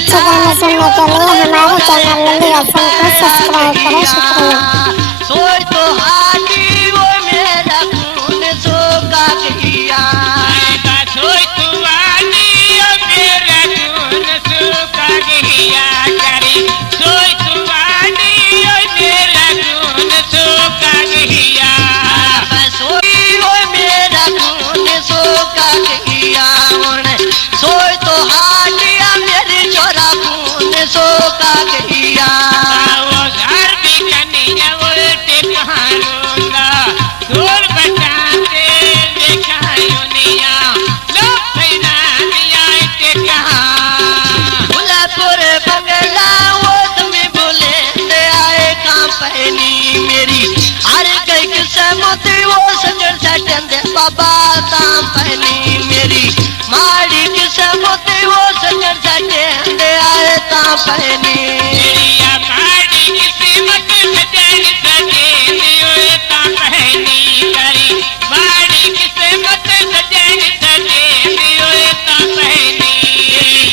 अच्छे गाने सुनने के लिए हमारे चैनल लल्ली हसन को सब्सक्राइब करें। शुक्रिया। सोच तो हाथी वो मेरा खून सोका गया, सोच तो हाथी वो मेरा खून सोका गया, करी सोच तो हाथी वो मेरा खून सोका गया, सोई वो मेरा खून सोका गया, सोच तो हाथिया मेरी छोरा खून सोका गया। वो घर भी कन्हैया उल्टे कहारूंगा, दूर बचाते देखा युनिया, लोग पैना दिया इते कहाँ। भुलापुर बंगला वो तुम्हें बोले दे आए कहाँ पहनी मेरी, हर कई किस्मत वो सजन सटन दे बाबा तां पहनी मेरी, माड़ी किस्मत वो सजन सटन दे आए तां पहनी। मेरिया माड़ी किस्मत सजन सटे दियो तां पहनी, करी माड़ी किस्मत सजन सटे दियो तां पहनी।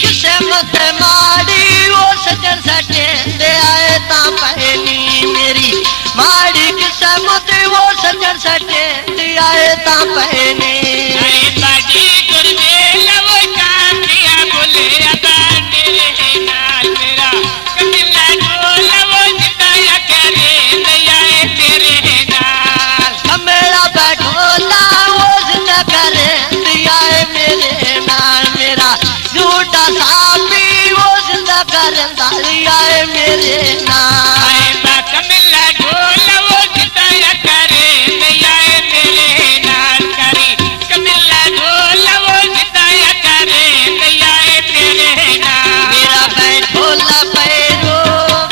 किस्मत माड़ी वो सजन सटन दे आए तां पहनी मेरी, माड़ी किस्मत वो सजन सटन दे आए तां पहनी। अरे बाजी गुरमेल वो कांतिया बोले अदा तेरे नाल मेरा कमिला ढोल वो जिताया करे नया तेरे नाल। कमला बैठोला वो जिंदा करे दिया है मेरे नाल, मेरा झूठा सापी वो जिंदा करे दिया है मेरे नाल। अरे बा कमिला ढोल वो जिताया करे नया तेरे नाल, करी कमिला ढोल वो जिताया करे नया तेरे नाल। मेरा बैठोला पैरो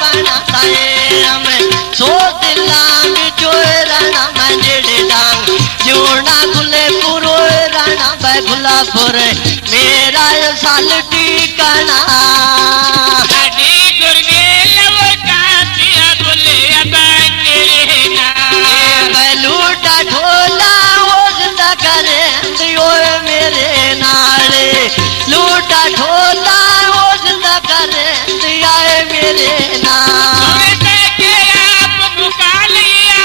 बनाता है हमें सो दिला में जो राना मंजड़े डांग, जोड़ा गुले पुरो राना बैगुलापुर मेरा ये साल ठिकाना। साडी गुरमेल वो कांतिया बोले अदा तेरे नाल। लूटा ढोला वो जिंदा करे दियो मेरे नाले, लूटा ढोला वो जिंदा करे दिया है मेरे नाल। के आप मुका लिया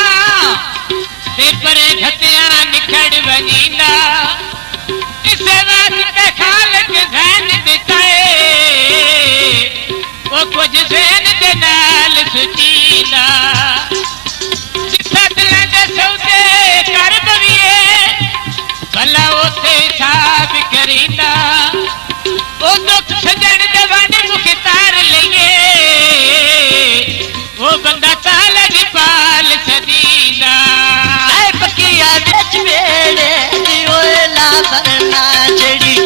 ते परे घटिया निखड़ बनींदा, इस वास्ते खालक ज़हन दिताए वो कुछ ज़हन दे नाल सुचींदा, जिथा दिलां दे सौदे कर बवीए भला उथे हिसाब करींदा, वो दुख सजन दे वंड मुख तार लईए वो बंदा काला दी पाल सदीदा। ऐ पकिया बेच मेरे दियो ला भरना चढ़ी,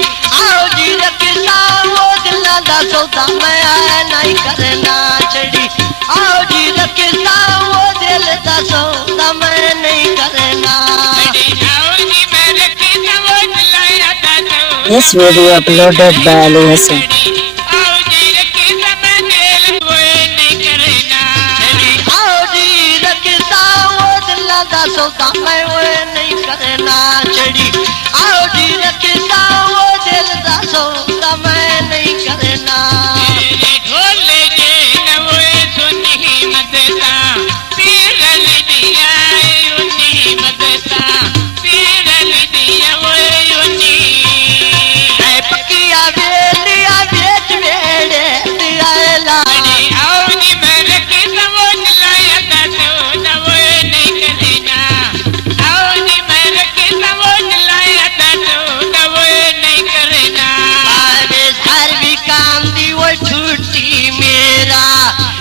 आओ जी रखसा वो दिला दा सौदा मैं आया नहीं करना चढ़ी, आओ जी रखसा वो दिल दा सौदा मैं नहीं करना। This video uploaded by Ali Hassan. आओ जी रखसा वो दिला दा सौदा मैं वो नहीं करना चढ़ी, आओ जी रखसा वो दिल दा सौदा मैं नहीं करना। ऐ पकिया बेलिया बेच मेरे दिया ला, बाबे हर भी काम दी वो छुट्टी मेरा,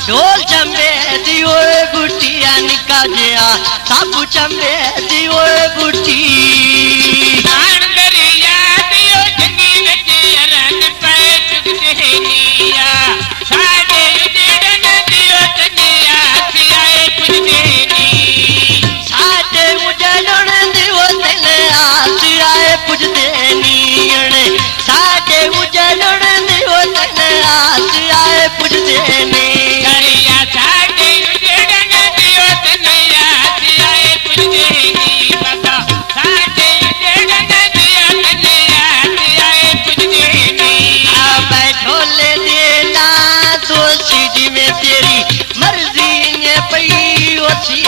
ढोल चंबे दी वो बुटिया निकालिया, साबू चंबे दी वो बुटी। साडे उजड़न दिवो तने आसियाए पुजदे नी, साडे उजड़न दिवो तने आसियाए पुजदे नी। करिया साडे उजड़न दियो तने आसियाए पुजदे नी, बाबा साडे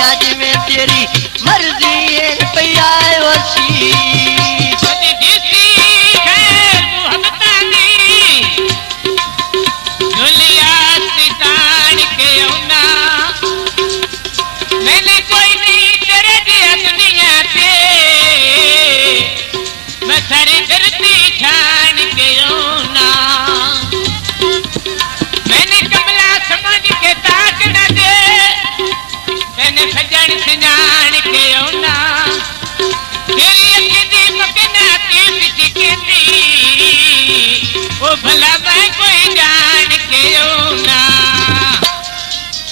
आज में तेरी मर्जी है पैया वसी कदी दिसी खैर मोहब्बतां दी दुनिया से तान के औना मैंने कोई नहीं तेरे दिया दुनिया पे मैं सारी धरती छान के औना मैंने कमला समझ के ताक न दे मैंने सजन सिजान के औना तेरी अखी दी मकना की बिच केंदी ओ भला मैं कोई जान के औना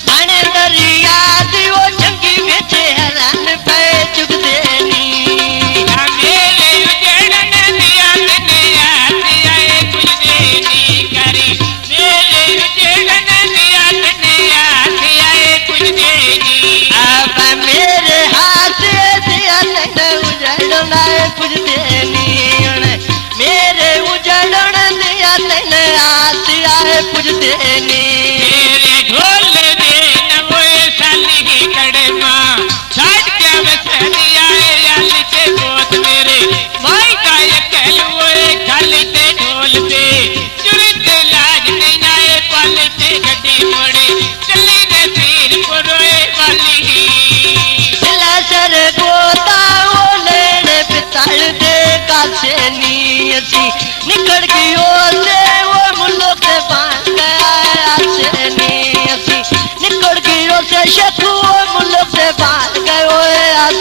बने दरिया दी वो चंगी बेचे हैरान पे चुग देनी ना मेरे उजड़न दिया तने याद आए कुछ देनी करी मेरे उजड़न दिया तने याद आए कुछ देनी अब मेरे हाथ दिया तने उजड़ना कुछ देनी मेरे उजड़न दिया तने हाथ आए कुछ देनी तेरे ढोल दे न वो साली ही कड़मा छाट क्या बसदिया याल के गोद मेरे माई का ये कहलुओ खाली ते ढोल पे चुरते लाज नहीं आए पल ते गड्डी मोड़े चली ने तीर को रोए वाली सिला सर गोता वो लेने पिताल दे कासे नी असी निकल गयो से वो मुल्लो के बांध गया से नी असी निकल गयो से शत्रु वो मुल्लो के बांध गयो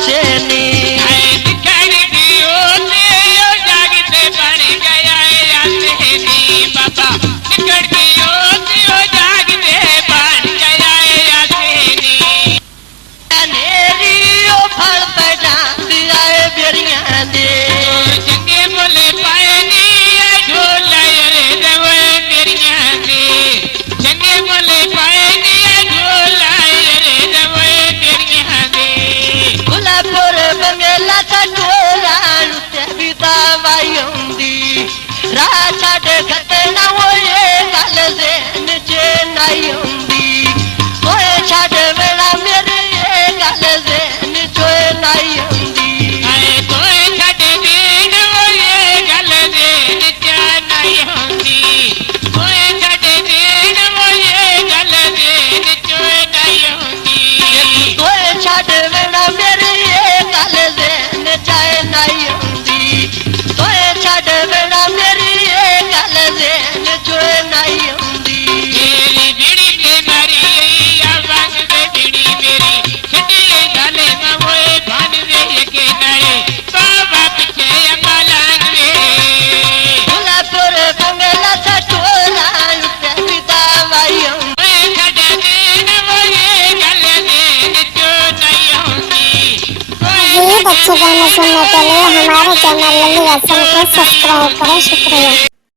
से नी आए दिखाई दियो ते यो जागते बन गया आते नी बाबा निकल गयो ते यो जागते बन गया आते नी नेरी ओ फल पे जान दिया बेरियां दे चंगे बोले पाए नी ढोल रे दवे तेरियां दे चंगे बोले पाए नी ढोल रे दवे तेरियां दे गुलाबपुर बंगला चटोरा लुटे भी दवाई होंदी राजा दे खतना वो ये गल दे नीचे नहीं होंदी ओए छाड़ वेला मेरे ये गल दे नीचे नहीं होंदी आए कोई छड़ देन वो ये गल दे नित्या नहीं होंदी कोई छड़ देन वो ये गल दे नित्या नहीं होंदी ओए छाड़ वेला मेरे ये गल दे नीचे नहीं होंदी ओए छाड़ वेला मेरे ये गल दे नीचे नहीं होंदी तेरी बीड़ी के मारी या वांग दे बीड़ी मेरी छड़ी गाले में वो भान दे के नरे बाबा पीछे अम्बालांग वे गुलाबपुर बंगला चटोरा लुटे भी दवाई होंदी ओए छड़ देन वो ये गल दे नित्यो नहीं होंदी ये बच्चे गाना सुनने के लिए हमारे चैनल लल्लू हसन को सब्सक्राइब करें। शुक्रिया।